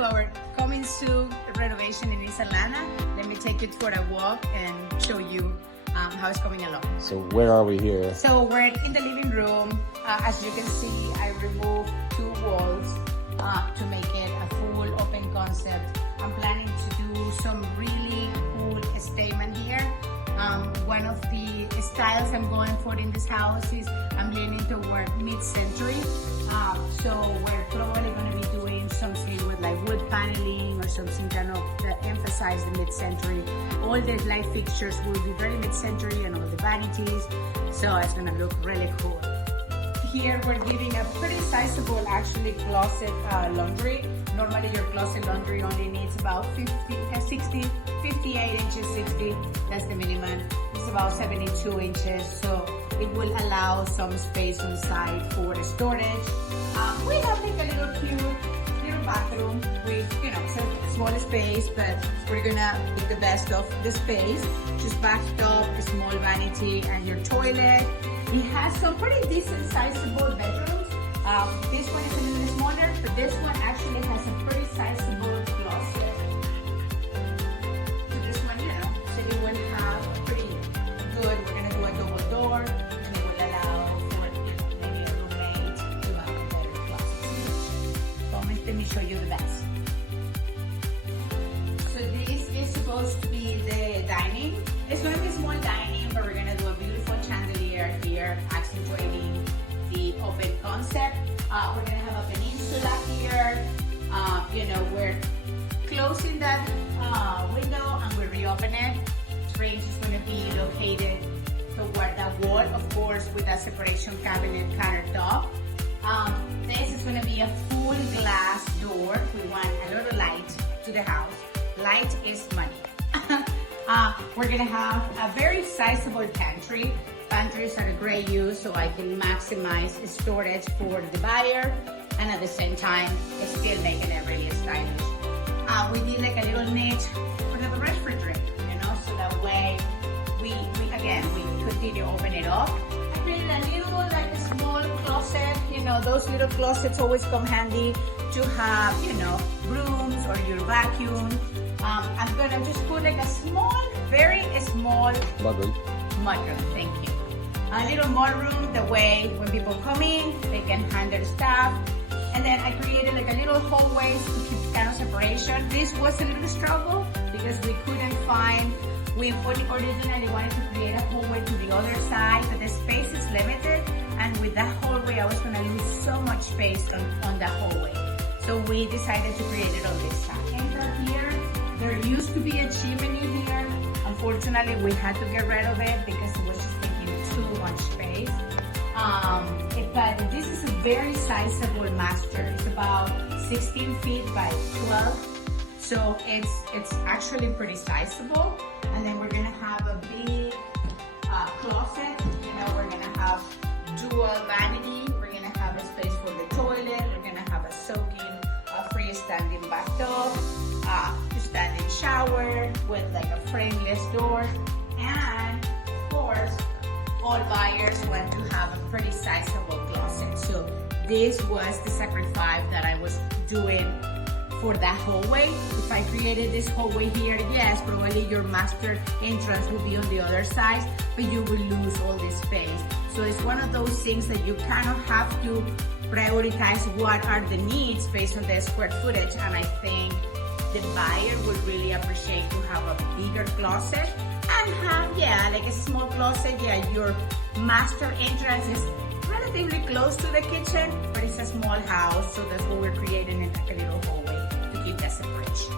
to our coming soon renovation in Lena. Let me take you for a walk and show you how it's coming along. So where are we here? So we're in the living room. As you can see, I removed 2 walls to make it a full open concept. I'm planning to do some really cool statement here. One of the styles I'm going for in this house is I'm leaning toward mid-century. So we're probably going to be doing something with like wood paneling or something that emphasize the mid-century. All the light fixtures will be very mid-century and all the vanities. So it's going to look really cool. Here we're giving a pretty sizable actually closet laundry. Normally your closet laundry only needs about 58 inches, 60, that's the minimum. It's about 72 inches, so it will allow some space on the side for the storage. We have like a little cute little bathroom with, you know, some small space, but we're gonna make the best of the space. Just bathtub, a small vanity, and your toilet. It has some pretty decent sizable bedrooms. This one is a little smaller, but this one actually has a pretty sizable closet. So this one, you know, so it will have a pretty good, we're gonna do a double door, and it will allow for maybe a roommate to have a better closet. Come, let me show you the best. So this is supposed to be the dining. It's going to be a small dining, but we're going to do a beautiful chandelier here, accentuating the open concept. We're going to have a peninsula here. You know, we're closing that window and we reopen it. Range is going to be located toward the wall, of course, with a separation cabinet countertop. This is going to be a full glass door. We want a little light to the house. Light is money. We're gonna have a very sizable pantry. Pantries are a great use, so I can maximize storage for the buyer, and at the same time, it's still making it really stylish. We did like a little niche for the refrigerator, you know, so that way we continue to open it up. I created a little like a small closet. You know, those little closets always come handy to have, you know, rooms or your vacuum. I'm gonna just put like a small, very small mudroom, thank you. A little mudroom, the way when people come in, they can hand their stuff. And then I created like a little hallways to keep kind of separation. This was a little struggle because we couldn't find, we originally wanted to create a hallway to the other side, but the space is limited. And with that hallway, I was gonna lose so much space on that hallway. So we decided to create it on this side. Enter here. There used to be a chimney here. Unfortunately, we had to get rid of it because it was just taking too much space. But this is a very sizable master. It's about 16 feet by 12. So it's actually pretty sizable. And then we're gonna have a big closet. You know, we're gonna have dual vanity. We're gonna have a space for the toilet. We're gonna have a soaking, freestanding bathtub. Standing shower with like a frameless door, and of course all buyers want to have a pretty sizable closet. So this was the sacrifice that I was doing for that hallway. If I created this hallway here, yes, probably your master entrance will be on the other side, but you will lose all this space. So it's one of those things that you kind of have to prioritize what are the needs based on the square footage, and I think the buyer would really appreciate to have a bigger closet and have, yeah, like a small closet. Yeah, your master entrance is relatively close to the kitchen, but it's a small house, so that's what we're creating in like a little hallway to keep that separation.